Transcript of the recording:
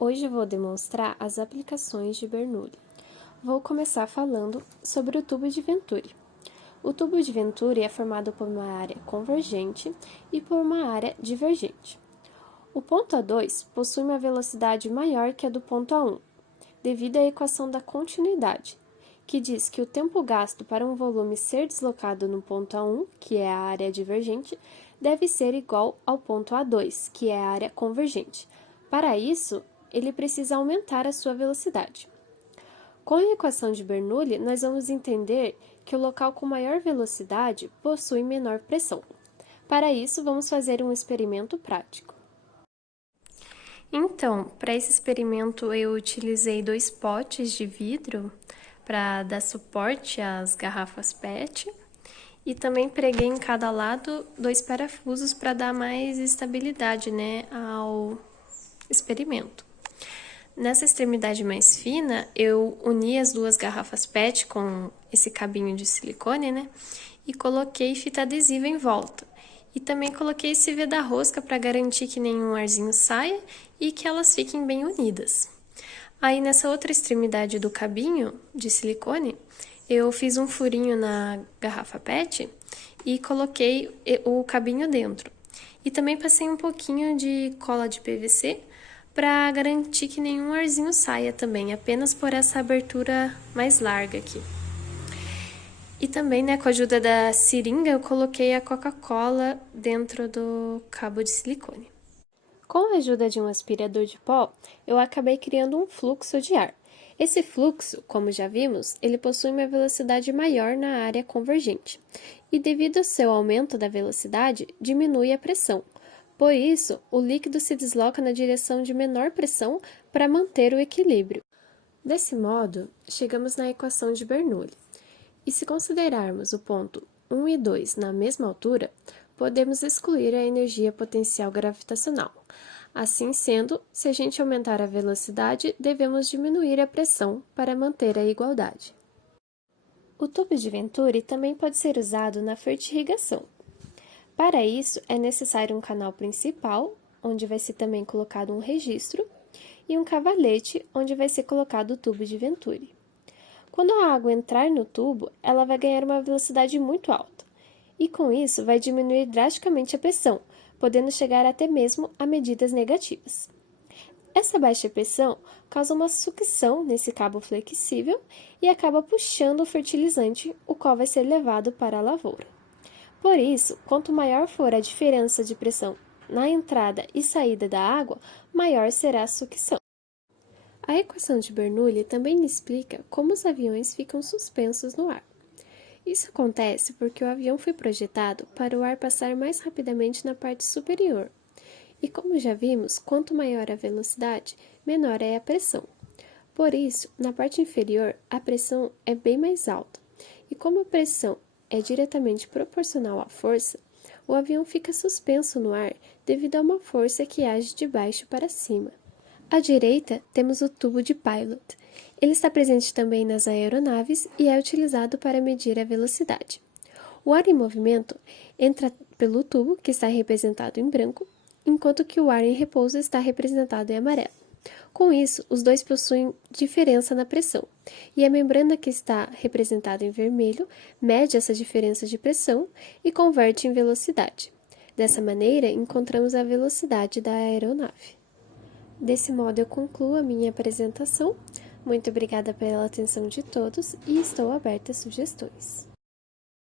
Hoje vou demonstrar as aplicações de Bernoulli. Vou começar falando sobre o tubo de Venturi. O tubo de Venturi é formado por uma área convergente e por uma área divergente. O ponto A2 possui uma velocidade maior que a do ponto A1, devido à equação da continuidade, que diz que o tempo gasto para um volume ser deslocado no ponto A1, que é a área divergente, deve ser igual ao ponto A2, que é a área convergente. Para isso, ele precisa aumentar a sua velocidade. Com a equação de Bernoulli, nós vamos entender que o local com maior velocidade possui menor pressão. Para isso, vamos fazer um experimento prático. Então, para esse experimento, eu utilizei 2 potes de vidro para dar suporte às garrafas PET e também preguei em cada lado 2 parafusos para dar mais estabilidade, ao experimento. Nessa extremidade mais fina, eu uni as 2 garrafas PET com esse cabinho de silicone, e coloquei fita adesiva em volta. E também coloquei esse veda-rosca para garantir que nenhum arzinho saia e que elas fiquem bem unidas. Aí, nessa outra extremidade do cabinho de silicone, eu fiz um furinho na garrafa PET e coloquei o cabinho dentro. E também passei um pouquinho de cola de PVC para garantir que nenhum arzinho saia também, apenas por essa abertura mais larga aqui. E também, com a ajuda da seringa, eu coloquei a Coca-Cola dentro do cabo de silicone. Com a ajuda de um aspirador de pó, eu acabei criando um fluxo de ar. Esse fluxo, como já vimos, ele possui uma velocidade maior na área convergente. E devido ao seu aumento da velocidade, diminui a pressão. Por isso, o líquido se desloca na direção de menor pressão para manter o equilíbrio. Desse modo, chegamos na equação de Bernoulli. E se considerarmos o ponto 1 e 2 na mesma altura, podemos excluir a energia potencial gravitacional. Assim sendo, se a gente aumentar a velocidade, devemos diminuir a pressão para manter a igualdade. O tubo de Venturi também pode ser usado na fertirrigação. Para isso, é necessário um canal principal, onde vai ser também colocado um registro, e um cavalete, onde vai ser colocado o tubo de Venturi. Quando a água entrar no tubo, ela vai ganhar uma velocidade muito alta, e com isso vai diminuir drasticamente a pressão, podendo chegar até mesmo a medidas negativas. Essa baixa pressão causa uma sucção nesse cabo flexível e acaba puxando o fertilizante, o qual vai ser levado para a lavoura. Por isso, quanto maior for a diferença de pressão na entrada e saída da água, maior será a sucção. A equação de Bernoulli também explica como os aviões ficam suspensos no ar. Isso acontece porque o avião foi projetado para o ar passar mais rapidamente na parte superior. E como já vimos, quanto maior a velocidade, menor é a pressão. Por isso, na parte inferior, a pressão é bem mais alta. E como a pressão é diretamente proporcional à força, o avião fica suspenso no ar devido a uma força que age de baixo para cima. À direita, temos o tubo de pilot. Ele está presente também nas aeronaves e é utilizado para medir a velocidade. O ar em movimento entra pelo tubo, que está representado em branco, enquanto que o ar em repouso está representado em amarelo. Com isso, os dois possuem diferença na pressão, e a membrana que está representada em vermelho mede essa diferença de pressão e converte em velocidade. Dessa maneira, encontramos a velocidade da aeronave. Desse modo, eu concluo a minha apresentação. Muito obrigada pela atenção de todos e estou aberta a sugestões.